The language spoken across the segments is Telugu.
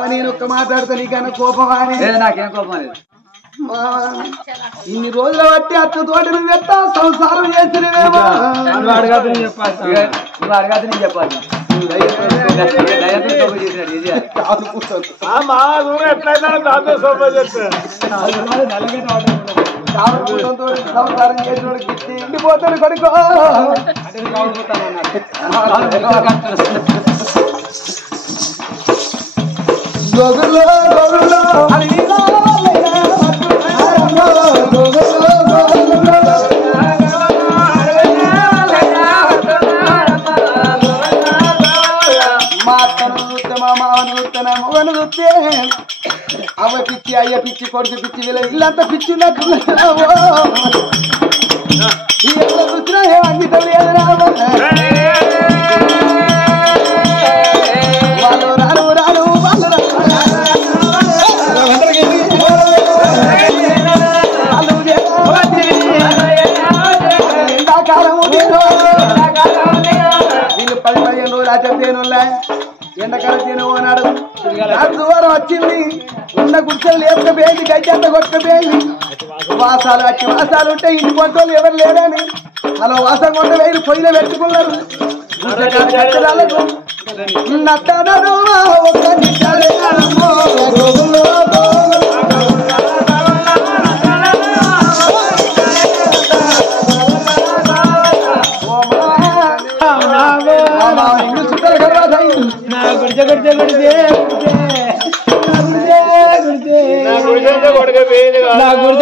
బావ నేను ఒక్క మాట్లాడితే నీకన్నా కోపం అని నాకేం కోపం లేదు ఇన్ని రోజుల బట్టి అత్తతోటి నువ్వు ఎత్తా సంసారం చేసినవేమో అడగాదు నేను చెప్పాలి సంసారం చేసినోడికి ఇండిపోతాను కొడుకో గొగులో గొగులో అవ్వ పిచ్చి అయ్య పిచ్చి కొడుకు పిచ్చి వీళ్ళ ఇల్లంతా పిచ్చి చూసినా ఏమంగితం లేదు రామ వాళ్ళు రాను రాను వాళ్ళు ఎండాకాలము వీళ్ళు 10-15 రోజులు ఆచరితేను ఎండకాలం తినబోనాడు నాకు దూరం వచ్చింది ఉన్న గుడ్చలు లేకపోయింది గడ్డంత కొట్టకపోయింది వాసాలు వచ్చి వాసాలు ఉంటే ఇంటి కొట్టోళ్ళు ఎవరు లేరని అలా వాసం కొంట వేలు పొయ్యిలో పెట్టుకున్నారు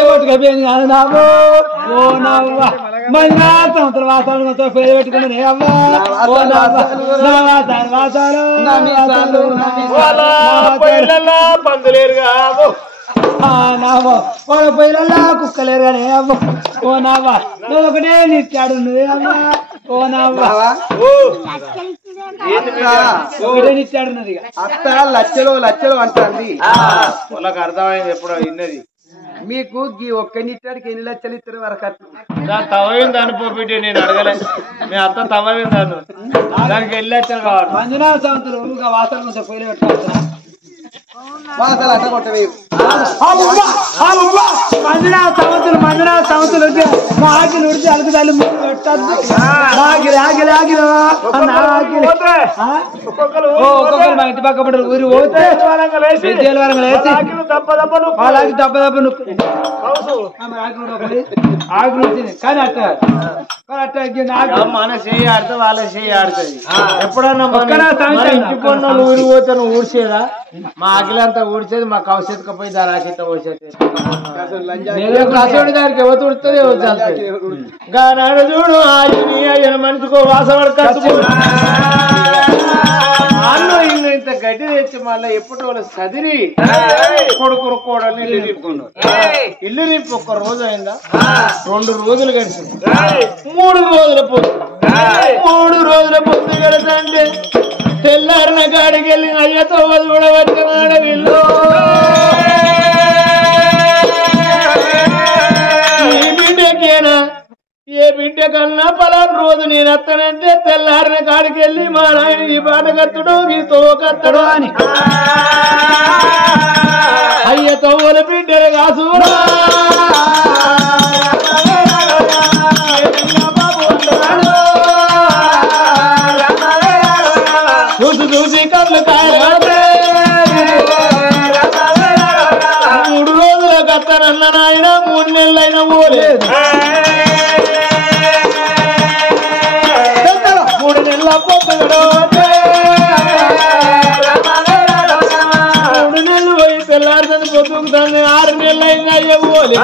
కొట్టుకపోయింది కాదు నావు ఓ నవ్వ మరి నా సంవత్సరం వాసాలతో పేరు పెట్టుకుని అవ్వా పందులేరు కాదు నావో వాళ్ళ పొయ్యిలల్లా కుక్కలేరు కానీ అవ్వ ఓ నావా నువ్వు ఒకటే నిచ్చాడు అవ్వా ఓ నావా ఒకటే నిచ్చాడు అత్త లచ్చలు లచ్చలు అంటుంది వాళ్ళకి అర్థమైంది ఎప్పుడో విన్నది మీకు ఈ ఒక్క నిట్టాడికి ఎన్ని లక్షలు ఇస్తారు వరకు తవ్వైంది అనుకోబిట్టి నేను అడగలే మీ అత్త తవ్వైంది అను దానికి 10 లక్షలు కావాలి మంజునాథ సంతులు వాసన కొంచెం పొయ్యిలో పెట్టుకోవచ్చు వాసాలు అట్ట కొట్టవి మంజునాథ సంవత్సరం వచ్చి మా ఆకిలు ఉడిచి అలుగు తల్లి పెట్టద్దు ఒక్కొక్కరు మా ఇంటి పక్క పడ్డారు ఊరి పోతే వాళ్ళకి దెబ్బ ఆకులు వచ్చింది కానీ అట్ట మన చేయి ఆడితే వాళ్ళ చేయి ఆడుతుంది ఎప్పుడన్నా ఇంటి పన్ను ఊరి పోతే నువ్వు ఊడ్చేదా మా ఆకిలంతా ఊడ్చేది మా కౌశెత్తుకు పోయి దాని ఆకిత ఊడ్చేది దానికి ఎవరు తుడుతుంది ఎవరు చల్తుంది గానాడు చూడు ఆయన మనిషికో వాసపడ కట్టు అన్ను ఇల్లు ఇంత గడ్డి తెచ్చి మళ్ళీ ఎప్పుడు వాళ్ళు చదిరి కొడుకురు కోడల్ని ఇల్లు నింపుకున్నాడు ఇల్లు నింపి 1 రోజు అయిందా 2 రోజులు గడిచింది 3 రోజుల పొద్దు 3 రోజుల పొద్దు గడతంటే తెల్లారిన కాడికి వెళ్ళి అయ్యతో కూడా పట్టుకున్నాడు వీళ్ళు ఈ బిడ్డకేనా ఏ బిడ్డ కన్నా పలాను రోజు నేను అత్తనంటే తెల్లారిన కాడికి వెళ్ళి మా నాయన ఈ పాట కత్తుడు ఈ తోకత్తడు అని అయ్య తవ్వల బిడ్డలు కాసురా చూసి చూసి కళ్ళు కాయలు 3 రోజుల కత్తనన్న నాయన 3 నెలలైనా పోలేదు 3 నెలల పొద్దుగడు 3 నెలలు పోయి తెల్లారిదని పొద్దుకుతాను 6 నెలలైనా అయ్యపోలే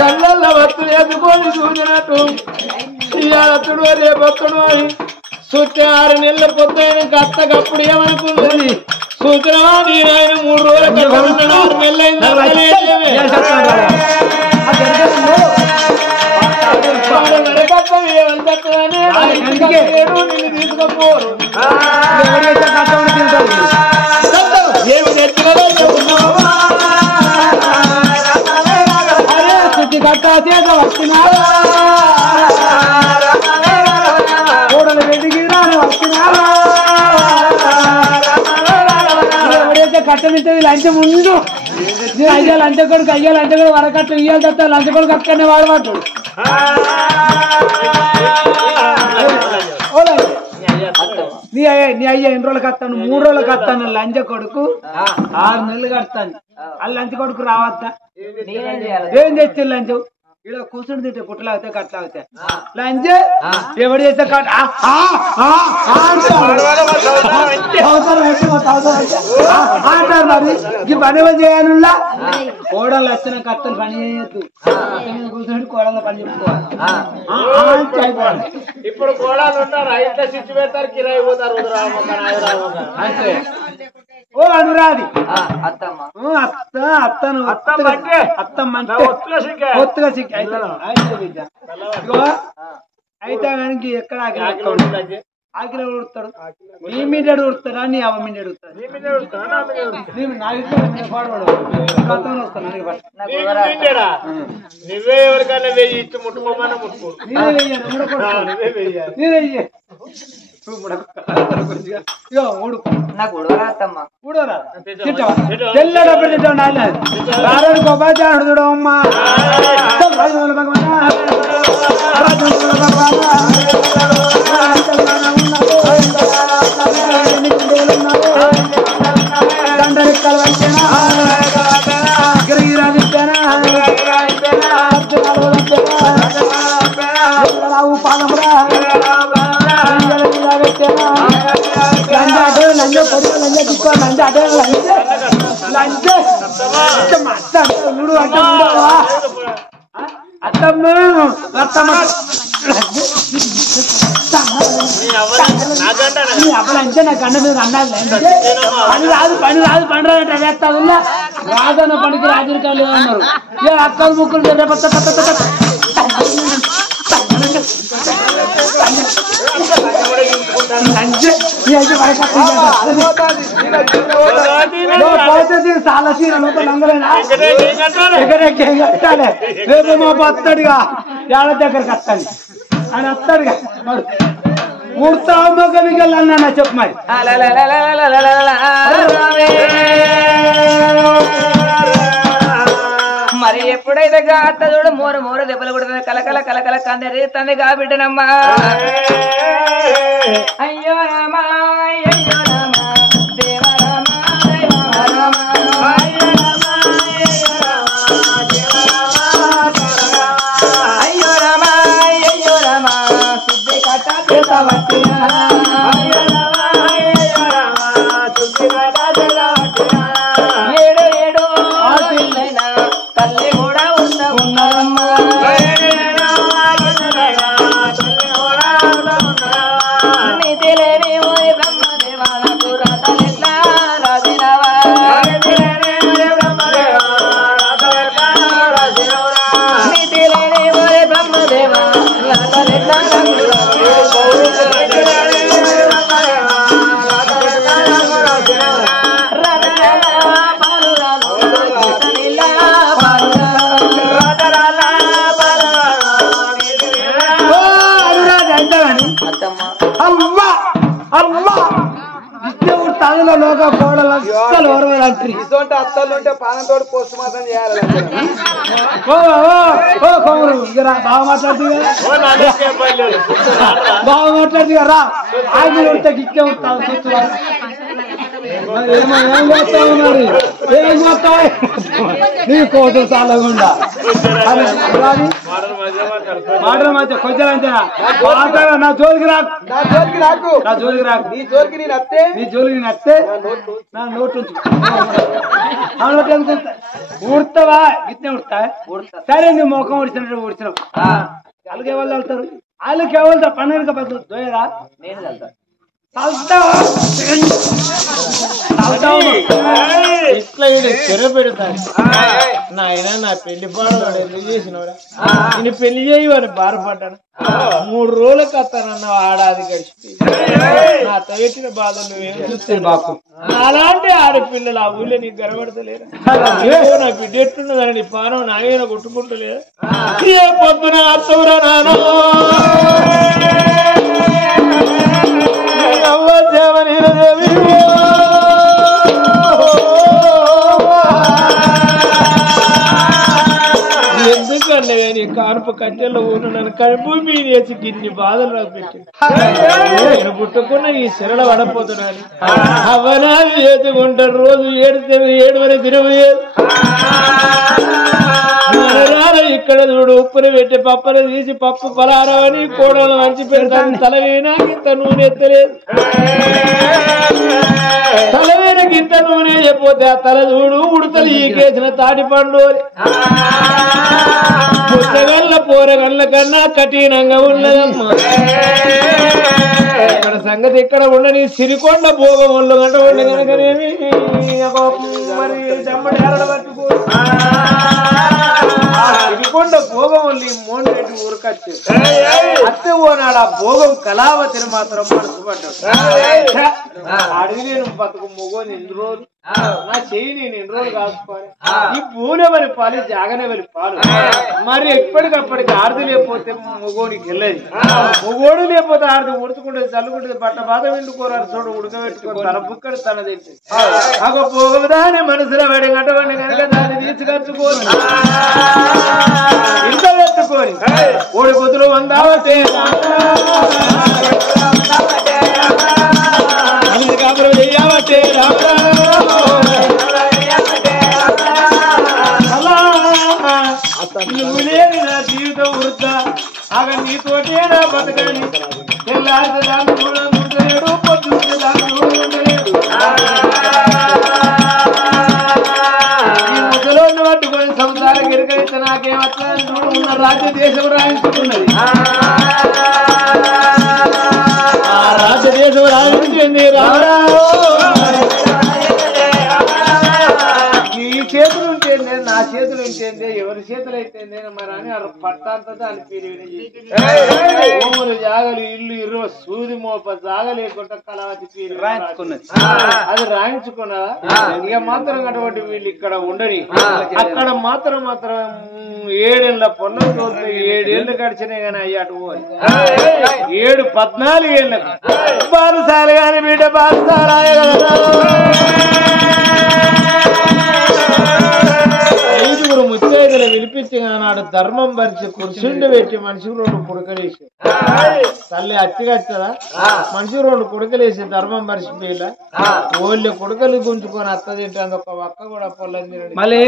కళ్ళల్లో వత్తులు ఎదుకొని చూసినట్టు ఇయాలతుడు రేపొత్తుడు అని చూస్తే 6 నెలల పొద్దున అత్తకప్పుడు ఏమనుకున్నది సూచనవా నేను ఆయన 3 రోజుల కట్టమన్నాడు 6 నెలలైంది నిన్ను తీసుకపోరు ఏమి తెచ్చినదో అరే స్థితి కట్టా చేత వచ్చినా కోడలు వెండికి రాని వచ్చినా కట్టనింటది లంచం ఉండు నేను అయ్యా లంచ కొడుకు వరకట్టు ఇయ్యాలి తప్ప లంచ కొడుకు అక్కడనే వాడబట్టు నీ అయ్యా ఎన్ని రోజులకు వస్తాను 3 రోజులకు వస్తాను లంచ కొడుకు 6 నెలలు కడతాను అది లంచ కొడుకు రావద్దా ఏం తెచ్చి లంచం ఇలా కూర్చుని తింటే పుట్టలు అవుతాయి కట్ల అవుతాయి లంచ్ ఎవడు చేస్తే అంటారు మరి ఈ పని చేయాలా కోడలు వచ్చిన కట్టలు పని చేయొద్దు కూర్చొని కోడల పని చెప్పుకోవాలి ఇప్పుడు కోడలు ఉంటారు అయితే సిచ్చి పెడతారు కిరాయి పోతారు అంతే ఓ అనురాది అత్తను ఒత్తుగా సిక్కి అయితే కనుక ఎక్కడ ఆకిల ఉడతాడు నీ మీద ఉడతాడా నీ అవ్వ మీద ఉడతాడు నువ్వే ఎవరికైనా వెయ్యి ఇచ్చి ముట్టుకోమన్నా ముట్టుకో అమ్మా దండరెక్కలు వంటేనా గిరిగిరా విప్పేనా పాదమురా అత్తమ్మ అప్పుడంటే నాకు అన్న మీద అన్నాడు పని రాదు రాదన్న పనికి రాజరికాలు అన్నారు ఏ అక్కలు ముక్కులు చాలా రేపు మా వస్తాడుగా ఏళ్ళ దగ్గరకు వస్తాను ఆయన వస్తాడుగా ఉడతా మొగ్గకి వెళ్ళన్నా చెప్పు మరి మరి ఎప్పుడైతే అత్త చూడ మోర దెబ్బలు కొడుతుంది కలకల కందరి తంది కాబిడ్డనమ్మా అయ్యో రామా అయ్యో రామా దేవ రామా అయ్యో రామా అయ్యో రామా సుద్ది కట్టినా ఏడు తల్లి కూడా ఉన్నదమ్మా నీతి లేని ఓరి బ్రహ్మదేవాలకు రాతలెట్లా రాసినవా నీతి లేని ఓరి బ్రహ్మదేవా రాతలెట్లా లోక కోడలు అస్సలు ఓరవేలంటారు ఇటువంటి అత్తలు ఉంటే పానంతో పోస్ట్ మాత్రం చేయాలి బాగా మాట్లాడుతుంది రా ఆయన ఉంటే గిక్కే ఉంటావు చూస్తున్నారు ఏం చేస్తావు మరి ఏం చేస్తావు నీ కోసం చాలకుండా మాటల మధ్య కొంచెం అంతేనా నా జోలికి రాకు నా జోలికి రాకు నీ జోలికి నేను అత్తే నా నోటు ఉడతావా గిట్నే ఉడతా సరే నీ ముఖం ఉడిచినట్టు ఉడిచినావు వాళ్ళకి ఎవరు వెళ్తారు వాళ్ళకి ఎవరు వెళ్తారు పన్నెండు పద్ధతి దోయరా నేను వెళ్తా ఇట్లా చెర పెడతాను నాయన నా పెళ్లి పాడవాడు ఎందుకు చేసినవాడా నేను పెళ్లి చేయమని బాధపడ్డాను 3 రోజులకు వస్తానన్న ఆడాది గడిచిపోయి నాతో పెట్టిన బాధలు చూస్తే బాపు అలాంటి ఆడపిల్లలు ఆ ఊళ్ళో నీకు గర్వపడతలేరా నా బిడ్డ ఎట్టున్నదని నీ పానం నాయన కొట్టుకుంటలేదా ఏ పొద్దున అత్తవురా నానో దేవని ఉన్నవే నీ కానుపు కట్టెల్లో ఊరు నన్ను కడుపు మీద వేసి గిన్ని బాధలు నాకు పెట్టి నేను పుట్టుకున్న ఈ శిరల పడపోతున్నాను అవనాలు చేతుకుంటారు రోజు ఏడు వరకు తిరగలేదు ఇక్కడ చూడు ఉప్పుని పెట్టి పప్పుని తీసి పప్పు పలారవని కోడలు మంచి పెడతాను తలవేనా ఇంత నూనె ఎత్తలేదు తలవేన ఇంత నూనె చెప్పితే ఆ తల చూడు ఉడతలు ఈకేసిన తాటి పండు పుట్టగల్ల పోరగల్ల కన్నా కఠినంగా ఉన్నదమ్మా ఇక్కడ సంగతి ఇక్కడ ఉండని సిరికొండ భోగం ఒళ్ళు గంట ఉండి కనుకనేమి మరి జమ్మడి ఎరడ పట్టుకో సిరికొండ భోగం వల్లి మోండేటి ఊరికొచ్చి అత్తే ఓనాడు ఆ భోగం కళావతిని మాత్రం మనసు పడ్డాడు అడిగి నేను బతుకు మొగోని ఎన్ని రోజులు నా చెయ్యి నేను ఎన్ని రోజులు కాసుకోవాలి ఈ పూలెవరి పాలు జాగనెవరి పాలు మరి ఎప్పటికప్పటికి ఆర్ది లేకపోతే మొగోనికి వెళ్ళేది మొగోడు లేకపోతే ఆర్ది ఉడుచుకుంటుంది చల్లుకుంటుంది బట్ట బాధ వెండుకోరారు చూడు ఉడకబెట్టుకోరు తన బుక్కడు తన తింటే ఒక పోగదాని మనసులో పడి గంటవండి కనుక దాన్ని తీసుకొచ్చుకోని ఇంత పెట్టుకోని ఓడి పొద్దులు వందావటే కాపురం చెయ్యావటే నువ్వు లేని నా జీవితం వృద్ధా ఆగ నీతోటే నా బతకని తెల్లారితే దాన్ని కూడా ఉండలేడు పొద్దుంటే దాన్ని కూడా ఉండలేడు ఈ ముసలోని పట్టుకొని సంసారం ఎరుకైతే నాకేమట్లా ఉన్న రాజ్య దేశం రాయించుకున్నది ఆ రాజ్య దేశం రాయించింది రామరావు ఈ చేతులు ఉంటే నా చేతులు ఉంటే ఎవరి చేతులు అయితే మరి అని పట్టాంతతో అని భూములు జాగలు ఇల్లు ఇరు సూది మోప జాగలేకుండా కళావతి పీరు రాయించుకున్నది అది రాయించుకున్నదా ఇక మాత్రం అటువంటి వీళ్ళు ఇక్కడ ఉండని అక్కడ మాత్రం 7 పొలం తోటి 7 ఏళ్ళు గడిచినాయి కానీ అయ్యాటు 14 ఏళ్ళకు బాలుసాలు కాని బిడ్డ బాలుసారాయ కదా 5 ముత్తైదులు విలిపించి నాడు ధర్మం పరిచి కుర్చుండి పెట్టి మనిషికి 2 పుడకలేసి తల్లి అత్తిగచ్చదా మనిషికి 2 పుడకలేసి ధర్మం పరిచి పిల్ల ఓళ్ళు పుడకలు గుంజుకొని అత్త తింటాను ఒక ఒక్క కూడా పొలం మళ్ళీ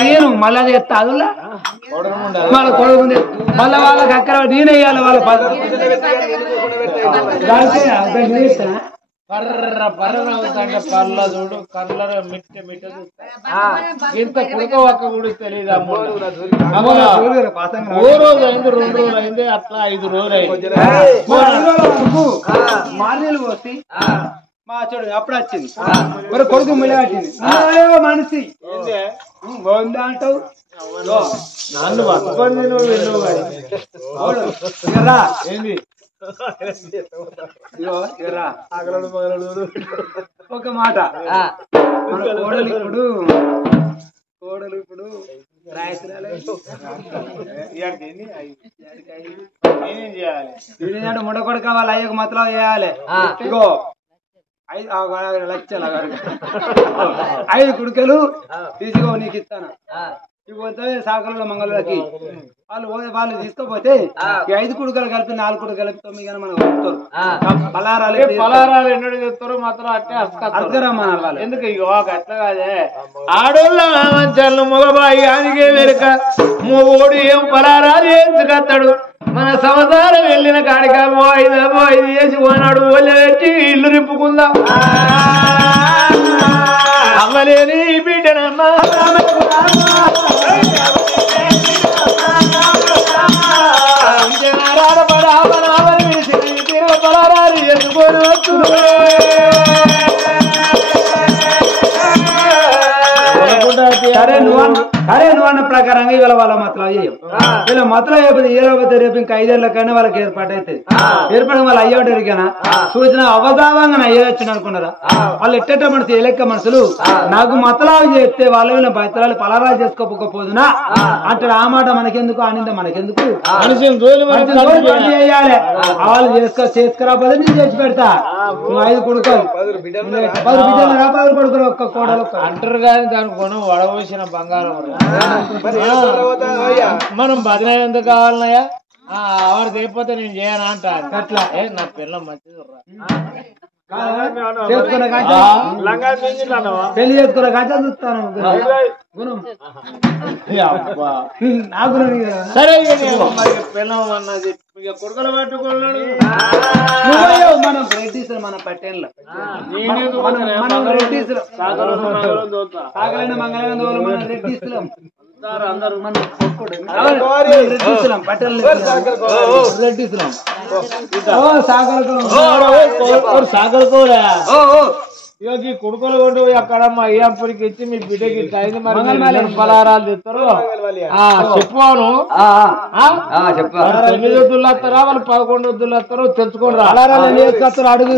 నేను మళ్ళీ ఎత్తా అదులా కొడుకు మళ్ళీ వాళ్ళకి అక్కడ నేను వేయాలి వాళ్ళ పర్ర అవుతాంటే పళ్ళ చూడు కళ్ళ మిట్ట ఇంత పుడక ఒక్క కూడా తెలియదు ఓ రోజు అయింది 2 రోజులు అయింది అట్లా 5 రోజులు అయింది మార్నీళ్ళు పోసి మా చూడు అప్పుడు వచ్చింది మరి కొడుకు మిలగట్టింది మనిషి బాగుందా అంటావు నన్ను పట్టుకొని నువ్వు వెళ్ళవు ఏంది ఒక మాట కోడలు ఇప్పుడు ముడ కొడుక వాళ్ళ అయ్యకు మాత్రం వేయాలి ఇగో 5 లక్షలు 5 కుడుకలు తీసుకో నీకు ఇస్తాను ఇకపోతే సాకలలో మంగళకి వాళ్ళు తీసుకోపోతే 5 కుడుకలు కలిపి 4 కుడుకలు కలిపి 9 కానీ మనం పలారాలు ఎన్నడూ చెప్తారో మాత్రం అట్టే అర్థరమ్మా ఎందుకు అట్లా కాదే ఆడోళ్ళ మంచాలను మగబాయి ఆదిగే వెనుక మూడు ఏం పలారాలు ఎంచుకత్తాడు మన సంసారం వెళ్ళిన కాడిక 5 చేసి పోనాడు ఓళ్ళ పెట్టి ఇల్లు నింపుకుందాం అమ్మలేని బిడ్డనమ్మా పలారాలు ఎందుకొని వచ్చు అరే నువ్వు అన్న ప్రకారంగా ఇవాళ వాళ్ళ మతలు అయ్యాం వీళ్ళ మతలు అయిపోతే రేపు ఇంకా 5 ఏళ్ళకైనా వాళ్ళకి ఏర్పాటు అవుతుంది ఏర్పడడం వాళ్ళు అయ్యా ఉంటారు సూచన అవధావంగా అయ్యొచ్చు అనుకున్నారా వాళ్ళు ఎట్టేట మనసు ఎలెక్క మనుషులు నాకు మతలాలు చేస్తే వాళ్ళ బయతరాలు పలారాలు చేసుకోకపోదునా అంటాడు ఆ మాట మనకెందుకు ఆనందం మనకెందుకు చేయాలి వాళ్ళు చేసుకురాపోతే నేను చేసి పెడతా 5 కొడుకోలు 10 బిడ్డలు 10 కొడుకులు ఒక్క కోడలు అంటారు కానీ దాని గుణం వడవలసిన బంగారం మనం బదిలీ ఎంత కావాలన్నాయా ఆవిడ చేయకపోతే నేను చేయను అంట అట్లా నా పిల్ల మంచిది పెళ్లి చేసుకున్న గంట చూస్తాను సరే పిల్లం అన్నది కొడుకులు పట్టుకున్నాడు మనం రెడ్డిస్ మన పట్టేళ్ళ మనం రెడ్డిస్ మంగళం మనం రెడ్డిస్తున్నాం అందరూ మనం రెడ్డిస్తున్నాం పట్టేళ్ళు రెడ్డిస్తున్నాం సాగర్ కూడా ఇక ఈ కొడుకులు కొట్టు అక్కడ మా అయ్యప్పటికి ఇచ్చి మీ బిడ్డకి ఇట్లా అయింది మరి పలారాలు తెస్తారు చెప్పాను 9 వద్దులు వస్తారా వాళ్ళు 11 వద్దులు వస్తారు తెలుసుకోండి పలారాలు అడుగు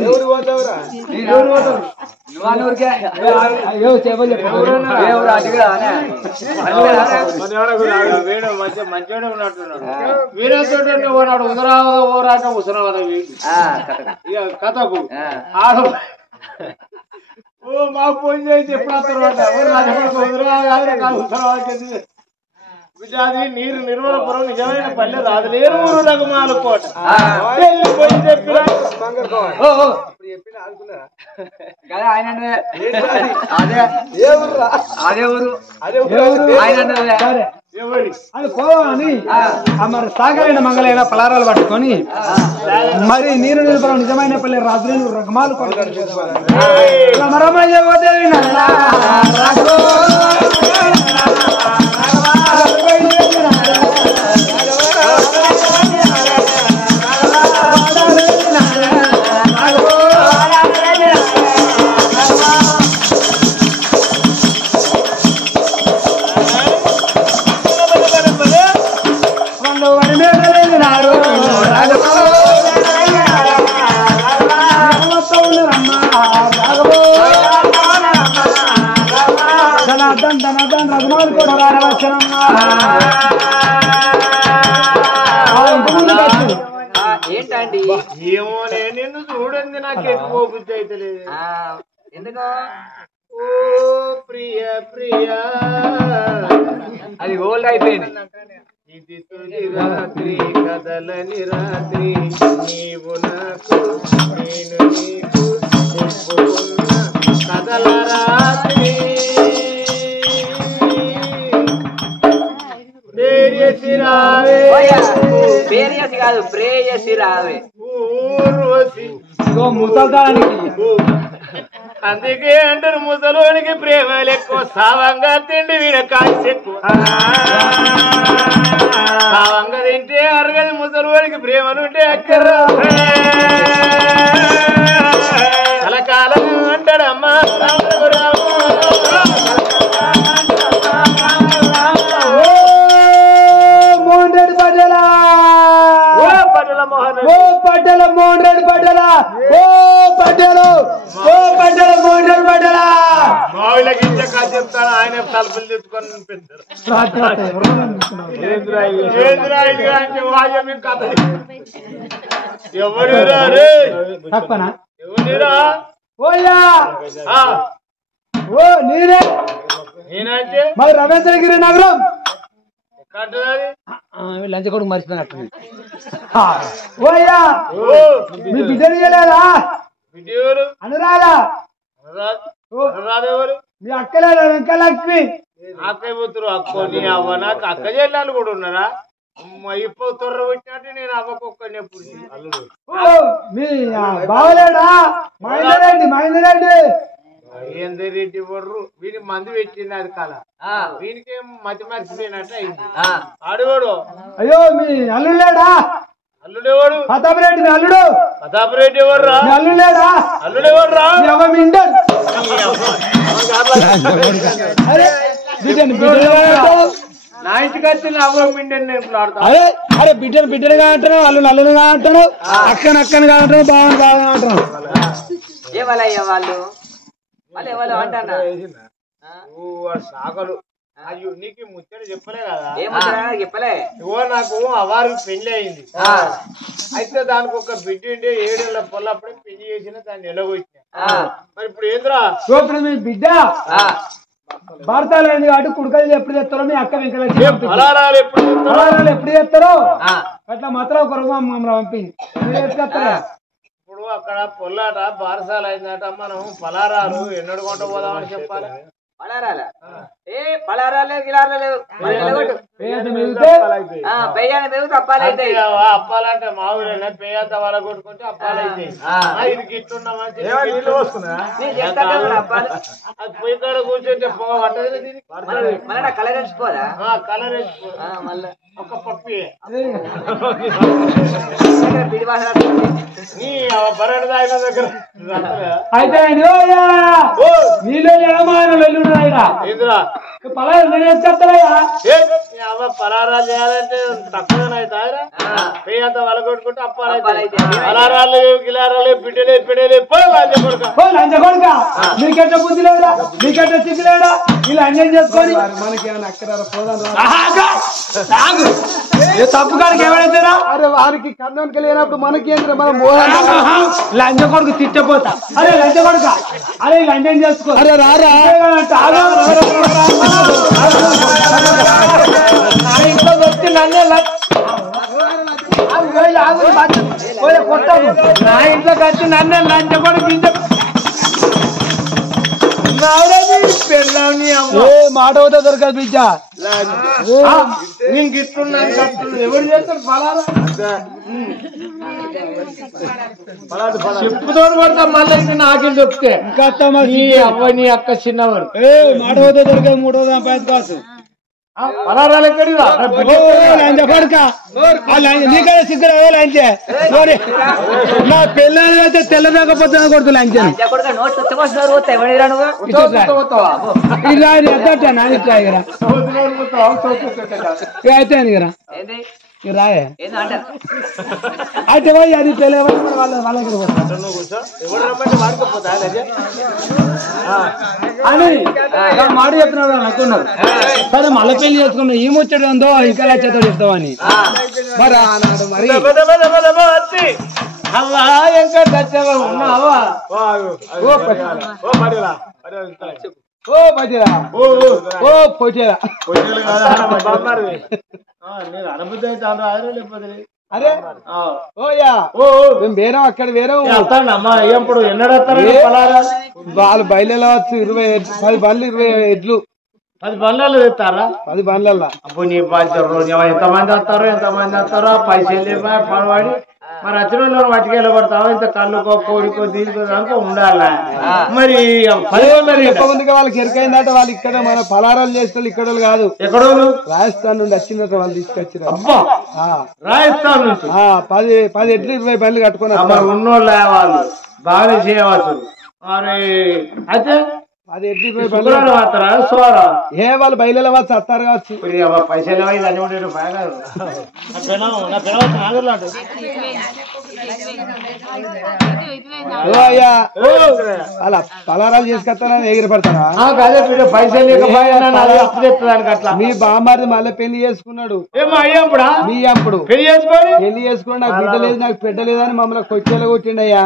మంచిగా ఉన్నట్టున్నాడు వీరంతో ఓనాడు ఉదరా ఓరాట ఉసరవాద ఇక కథకు ఆడు ఓ మా ఫోన్ చేసి ఎప్పుడు వస్తారు నీరు నిర్మలపురం నిజమైన పల్లె రాదులేరు ఊరు రఘుమాల కోట పోయి చెప్పిరా అదే ఊరు అది పోవాలని మరి సాగరైన మంగళైన పలారాలు పట్టుకొని మరి నీరు నిలబడం నిజమైన పల్లె రాజులేని రకమాలు రఘుమాలు కూడా ఏంటండి ఏమో నిన్ను చూడండి నాకు ఎక్కువ బుద్ధి అయితే లేదు ఎందుకు ఓ ప్రియ ప్రియ అది ఓల్డ్ అయిపోయింది ఇది తొలి రాత్రి కదలని రాత్రి నీవు నాకు నేను నీకు చెప్పుకున్న కదల రాత్రి ప్రేయసి రావే ప్రేయసి కాదు ప్రేయసి రావే ఊర్వశి ముసల్దానికి అందుకే అంటారు ముసలోనికి ప్రేమలు ఎక్కువ సావంగా తిండి వీడ కాసి ఎక్కువ సావంగా తింటే అరగది ముసలోనికి ప్రేమలు ఉంటే అక్కర కలకాలం అంటాడమ్మా మోహన్ రెడ్డి పటేలా పటేల మోహన్ ఓ పటేల మోహన్ రెడ్డి పటేలా ఓ పటేలు ఓ పటేల మోహన్ రెడ్డి పటేలా మావిళ్ళకి ఇంత కథ చెప్తాను ఆయన తలుపులు తెచ్చుకొని కథ ఎవరురా రే తప్పనా ఎవరురా ఓయ్యా ఓ నేనే నేనంటే మరి రమేశ్వరగిరి నగరం కట్టది లంచ కొడుకు మర్చిపోయినట్టుంది ఓయ్యా ఓ మీ బిడ్డలు చేయలేదా విజయవారు అనురాధా రాదేవారు మీ అక్కలేదా వెంకలక్ష్మి అక్కయ్య పోతురు అక్కో నీ అవ్వ నాకు అక్క చెల్లెలు కూడా ఉన్నారా ఇప్పుడు తొర్ర వచ్చినట్టు నేను అవ్వకొక్కని ఎప్పుడు అల్లుడు మీ బావలేడా మహేందర్ రెడ్డి ఏందరెడ్డి పడరు వీనికి మందు పెట్టింది అది కళ వీనికేం మతి మర్చిపోయినట్టు అయింది ఆడవాడు అయ్యో మీ అల్లుడేడా అల్లుడేవాడు ప్రతాపరెడ్డి మీ అల్లుడు ప్రతాపరెడ్డి ఎవర్రా మీ అల్లుడేడా అల్లుడెవర్రా మీ ఇంటర్ అరే నా ఇంటికి వచ్చి అవ్వ మిండని నేను ఆడతా అరే అరే బిడ్డలుగా అంటున్నావు అల్లుగా అంటున్నావు అక్కనగా అంటున్నావు బాగా అంటున్నావు ఏమలయ్యా వాళ్ళు ఎవరు అంటారా సాగలు అయ్యో నీకు ముచ్చట చెప్పలే కదా చెప్పలే ఇవో నాకు అవారు పెళ్లి అయింది అయితే దానికి ఒక బిడ్డ ఉంటే 7 ఏళ్ల పొల్లప్పుడే పెళ్లి చేసిన దాన్ని ఎలాగొచ్చిన మరి ఇప్పుడు ఏంద్రా మీ బిడ్డ భర్తలు అయింది కాబట్టి కుడుకలు ఎప్పుడు చేస్తారో మీ అక్క వెంకటలక్ష్మి ఫలారాలు ఎప్పుడు ఫలారాలు ఎప్పుడు చేస్తారో అట్లా మాత్రం ఒక మమ్మల్ని పంపింది ఇప్పుడు అక్కడ పొల్లాట బారసాలు అయిందట మనం ఫలారాలు ఎన్నడు కొంట పోదామని చెప్పాలి పలారాలా ఏ పలారాలే గిలారాలే పెయ్యాన్ని మేము తప్పాలైతే అప్పాలంటే మా ఊరేనా పేయంత వాళ్ళ కొట్టుకుంటే అప్పాలైతే ఇది గిట్టున్నామని అప్పాలు అది పొయ్యి కాడ కూర్చుంటే పొగ పట్టదు మళ్ళీ కలర్ వచ్చిపోదా కలర్ మళ్ళీ ఒక పప్పి పిడి వాసన నీ బరడు దాయిన దగ్గర అయితే నీలో ఏమాయన ఇంద్రా పలారు నేను చెప్తారయ్యా పలారాలు చేయాలంటే తక్కువనైతారా పేయంత వాళ్ళ కొట్టుకుంటే అప్పాలైతే పలారాలు గిలారాలు బిడ్డలే పిడలే లంచ కొడుక నీకెట్ట బుద్ధి లేదా నీకెట్ట స్థితి లేదా ఇలా అన్యాయం చేసుకొని మనకి అక్కడ తప్పు కాడికి ఎవరైతేరా అరే వారికి కన్నుకి లేనప్పుడు మనకేంద్ర మనం లంచ కొడుకు తిట్టపోతా అరే లంచ కొడుక అరే ఇలా అన్యాయం చేసుకో అరే రారా ఇంట్లో వచ్చి నన్నే కొట్టాము నా ఇంట్లోకి వచ్చి నన్నే లంచ కొడుకు మాట అవుతా దొరకదు బిడ్డ నీకు ఇస్తున్నాను ఎవరు చేస్తారు చెప్పుతో పడతా మళ్ళీ ఇంకా నాకేం చెప్తే ఇంకా అవ్వ నీ అక్క చిన్నవారు మాట అవుతా దొరకదు 3వ సంపాదన కాసు పలారాలు ఎక్కడివా నీకైనా సిగ్గురా లంచే నా పెళ్ళని అయితే తెల్లదాకపోతే కొడుతు లంచే ఇలా అయితే కదా రాయే అయితే అది పెళ్ళ వాళ్ళ అని మాట చెప్తున్నాడు అనుకున్నారు సరే మళ్ళీ పెళ్లి చేసుకున్నావు ఈ ముచ్చట ఉందో ఇంకా చేత చెప్తావని మరి అన్నాడు మరి అవ్వా ఇంకా ఉన్నావా ఓ పటేలా ఓ పొటేలా నేను అనుభూతి అయితే లేకపోతే అరే ఓయా మేము వేరే అక్కడ వేరే అమ్మా ఎప్పుడు ఎన్నడు వస్తారు వాళ్ళు బయలు వచ్చు 10 బండ్లు 20 ఎడ్లు 10 బండ్లలో తెస్తారా 10 బండ్లల్లో అప్పుడు నీ ఎంతమంది వస్తారో పైసలు పడవాడి మరి వచ్చిన వాళ్ళు వాటికి వెళ్ళబడతావు ఇంత కళ్ళుకో కోడికో దీనికో దానికో ఉండాలా మరి వాళ్ళకి ఎరికైందట వాళ్ళు ఇక్కడ మన పలారాలు చేస్తారు ఇక్కడ కాదు ఎక్కడో రాజస్థాన్ నుండి వచ్చినట్టు వాళ్ళు తీసుకొచ్చారు అబ్బా రాజస్థాన్ నుంచి 10 ఎడ్లు 20 బండ్లు కట్టుకున్నారు మరి ఉన్నోళ్ళ వాళ్ళు బాగానే చేయవచ్చు మరి అయితే 10 ఎడ్లు 20 బండ్లు వస్తారా సోరా ఏ వాళ్ళు బయలు వచ్చు వస్తారు కావచ్చు పైసలు అలా పలారాలు చేసుకొస్తానని ఎగిరిపడతారా పైసలు అట్లా మీ బామ్మారిది మళ్ళీ పెళ్లి చేసుకున్నాడు మీ అప్పుడు పెళ్లి చేసుకోండి పెళ్లి చేసుకుని నాకు బిడ్డ లేదు నాకు బిడ్డ లేదని మమ్మల్ని కొచ్చేలా కొట్టిండయ్యా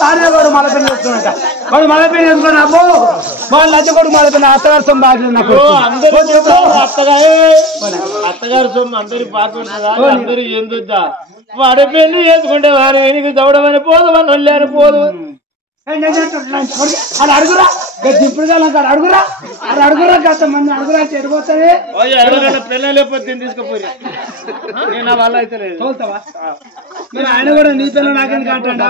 తానేవాడు మళ్ళీ పెళ్లి చేసుకున్నట వాడు మళ్ళీ పెళ్లి చేసుకున్నా అబ్బో వాళ్ళు లంచగొడు మళ్ళీ పెళ్లి అత్తగారు సొమ్ము బాగా నాకు అత్తగారు సొమ్ము అందరికి బాగా అందరూ ఎందుద్దా వాడి పెళ్లి చేసుకుంటే వాడు వెనుక దౌడమని పోదు మన వెళ్ళారు పోదు అది అడుగురా ఇప్పుడు అడుగురా అది అడుగురా కాస్త మంది అడుగురా చెడిపోతుంది పిల్లలు లేకపోతే తీసుకుపోయి నా వల్ల అయితే లేదు తోలుతావా మరి ఆయన కూడా నీ పిల్ల నాకెందుకు అంటాడు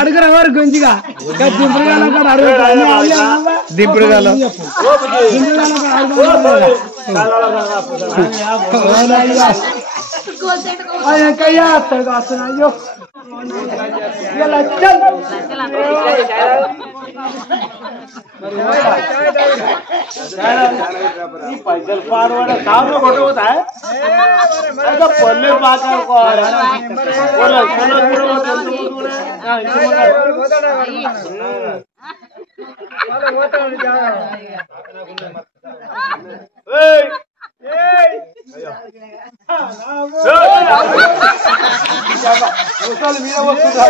అడుగురా వారు గుంజిగా దింపుడు కయ్యా అత్తడు కాస్తున్నా అయ్యో పైసలు పాడవాడ కాళ్ళు కొట్టుకుతా పొల్లి మాట్లాడుకోవాలి మీద వస్తుంది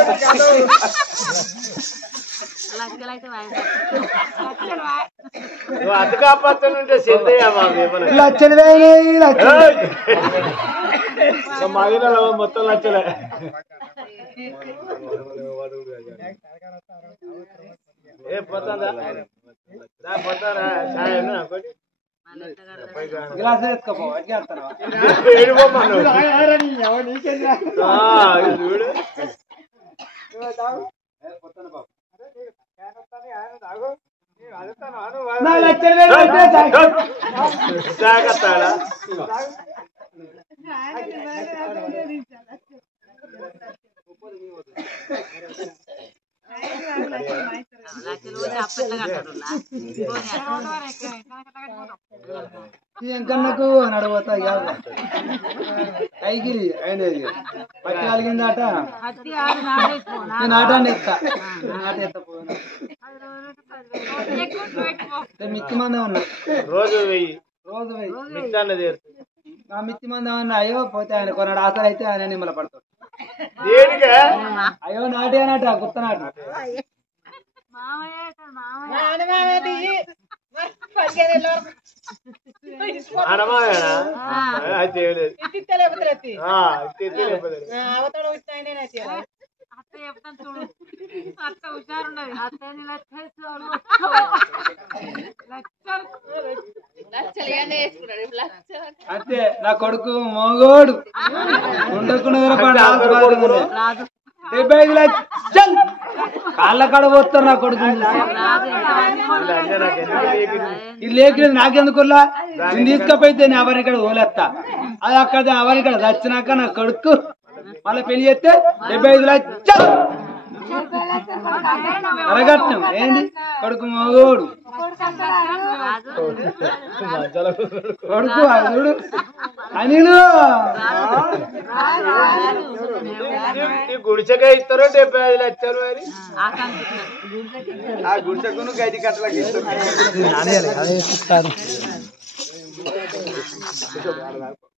నువ్వు అతి కాపాడుతుంటే చెందయ్యా మహిళలు మొత్తం లచ్చలే ఏ పోతారా పోతారా చూడు జాగ్రత్త ఎంకన్నకు నడవతా కైకిలి అయినది పచ్చి కలిగిందాట నాటాన్ని ఎత్తా నాట ఎత్తపోయినా మిత్తి మంది ఉన్నా రోజు వెయ్యి నా మిత్తి మంది ఉన్నా అయ్యో పోతే ఆయన కొన్నాడు ఆసలు అయితే ఆయన నిమ్మల పడతాడు అయ్యో నాటి అన్నట గుత్త నాట అంతే నా కొడుకు మోగోడు ఉండకుండా 75 లక్షలు కాళ్ళ కాడ పోతారు నా కొడుకు ఇది లేక నాకెందుకులా నేను తీసుకపోతే నేను ఎవరిక్కడ ఓలేస్తా అది అక్కడ ఎవరిక్కడ వచ్చినాక నా కొడుకు మళ్ళీ పెళ్లి చేస్తే 75 లక్షలు అరగట్నం ఏంది కొడుకు మగోడు కొడుకు చూడు అనిలు గుడిసెగా ఇస్తారు 75 లక్షలు అని ఆ గుడిసెకు గది కట్టలకి ఇస్తారు